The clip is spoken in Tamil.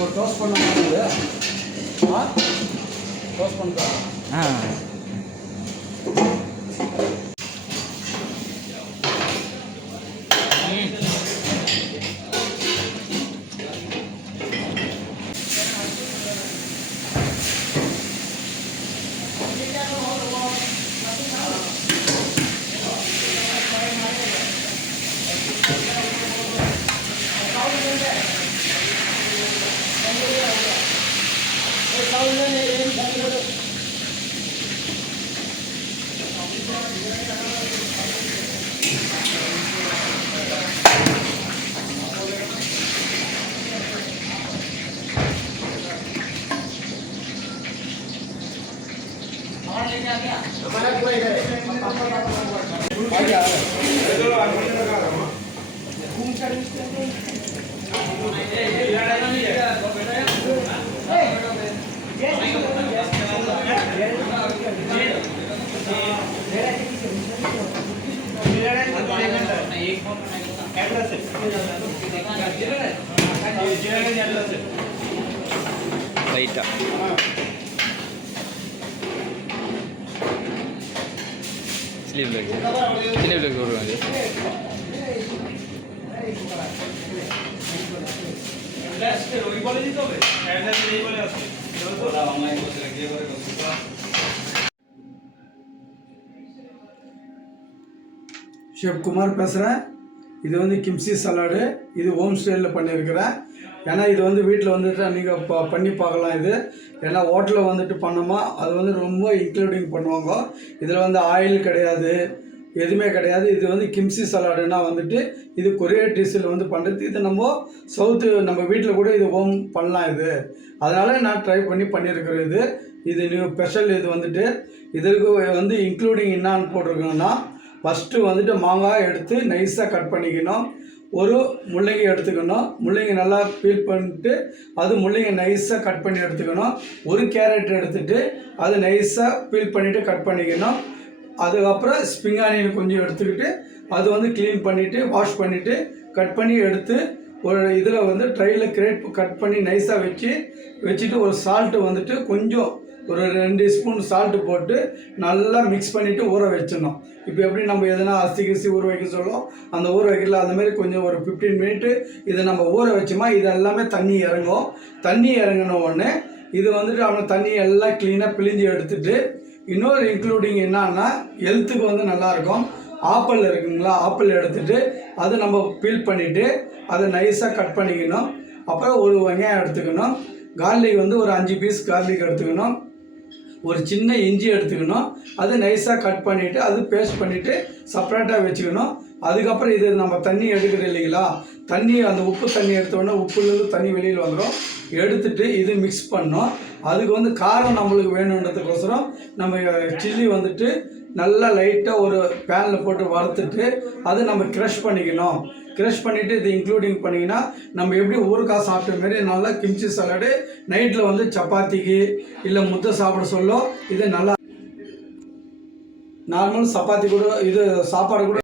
ஒரு டோஸ்ட் பண்ண மாதிரி டோஸ்ட் பண்ணுறோம். லைட்டா ஸ்லீவ் லெக் வருவாங்க. ஷெஃப் குமார் பேசுகிறேன். இது வந்து கிம்சி சலாடு. இது ஹோம் ஸ்டைலில் பண்ணியிருக்கிறேன். ஏன்னா இது வந்து வீட்டில் வந்துட்டு நீங்கள் பண்ணி பார்க்கலாம். இது ஏன்னா ஹோட்டலில் வந்துட்டு பண்ணோமா அது வந்து ரொம்ப இன்க்ளூடிங் பண்ணுவாங்க. இதில் வந்து ஆயில் கிடையாது, எதுவுமே கிடையாது. இது வந்து கிம்சி சலாடுன்னா வந்துட்டு இது கொரியர் டிஷ்ஷில் வந்து பண்ணுறது. இது நம்ம நம்ம வீட்டில் கூட இது ஹோம் பண்ணலாம். இது அதனால் நான் ட்ரை பண்ணியிருக்கிறேன். இது நியூ ஸ்பெஷல். இது வந்துட்டு இதற்கு வந்து இன்க்ளூடிங் என்னான்னு போட்டிருக்கோங்கன்னா, ஃபஸ்ட்டு வந்துட்டு மாங்காய் எடுத்து நைஸாக கட் பண்ணிக்கணும். ஒரு முள்ளங்கி எடுத்துக்கணும். முள்ளங்கி நல்லா பீல் பண்ணிட்டு அது முள்ளங்கி நைஸாக கட் பண்ணி எடுத்துக்கணும். ஒரு கேரட் எடுத்துகிட்டு அது நைஸாக பீல் பண்ணிவிட்டு கட் பண்ணிக்கணும். அதுக்கப்புறம் ஸ்ப்ரிங் ஆனியன் கொஞ்சம் எடுத்துக்கிட்டு அது வந்து க்ளீன் பண்ணிவிட்டு வாஷ் பண்ணிவிட்டு கட் பண்ணி எடுத்து ஒரு இதில் வந்து ட்ரையில் கட் பண்ணி நைஸாக வச்சுட்டு ஒரு சால்ட்டு வந்துட்டு கொஞ்சம் ஒரு 2 ஸ்பூன் சால்ட்டு போட்டு நல்லா மிக்ஸ் பண்ணிவிட்டு ஊற வச்சிடணும். இப்போ எப்படி நம்ம எதனா அரிசி ஊற வைக்க சொல்லுவோம், அந்த ஊற வைக்கல அந்தமாரி கொஞ்சம் ஒரு 15 மினிட்டு இதை நம்ம ஊற வச்சோமா இது எல்லாமே தண்ணி இறங்கும். தண்ணி இறங்கின உடனே இது வந்துட்டு அவனை தண்ணி எல்லாம் க்ளீனாக பிழிஞ்சு எடுத்துகிட்டு இன்னொரு இன்க்ளூடிங் என்னன்னா ஹெல்த்துக்கு வந்து நல்லாயிருக்கும். ஆப்பிள் இருக்குங்களா, ஆப்பிள் எடுத்துகிட்டு அதை நம்ம பீல் பண்ணிவிட்டு அதை நைஸாக கட் பண்ணிக்கணும். அப்புறம் ஒரு வெங்காயம் எடுத்துக்கணும். கார்லிக் வந்து ஒரு 5 பீஸ் கார்லிக் எடுத்துக்கணும். ஒரு சின்ன இஞ்சி எடுத்துக்கணும். அது நைஸாக கட் பண்ணிவிட்டு அது பேஸ்ட் பண்ணிவிட்டு செப்பரேட்டாக வச்சுக்கணும். அதுக்கப்புறம் இது நம்ம தண்ணி எடுக்கிறது இல்லைங்களா, தண்ணி அந்த உப்பு தண்ணி எடுத்தோடனே உப்புலேருந்து தண்ணி வெளியில் வந்துடும். எடுத்துகிட்டு இது மிக்ஸ் பண்ணோம். அதுக்கு வந்து காரம் நம்மளுக்கு வேணுன்றதுக்கோசரம் நம்ம சில்லி வந்துட்டு நல்லா லைட்டாக ஒரு பேனில் போட்டு வறுத்துட்டு அதை நம்ம க்ரஷ் பண்ணிக்கணும். க்ரஷ் பண்ணிவிட்டு இது இன்க்ளூடிங் பண்ணிங்கன்னா நம்ம எப்படி ஊறுகாய் சாப்பிட்ட மாரி நல்லா கிம்ச்சி சாலடு நைட்டில் வந்து சப்பாத்திக்கு இல்லை முட்டை சாப்பிட சொல்ல இது நல்லா நார்மல் சப்பாத்தி கூட இது சாப்பாடு கூட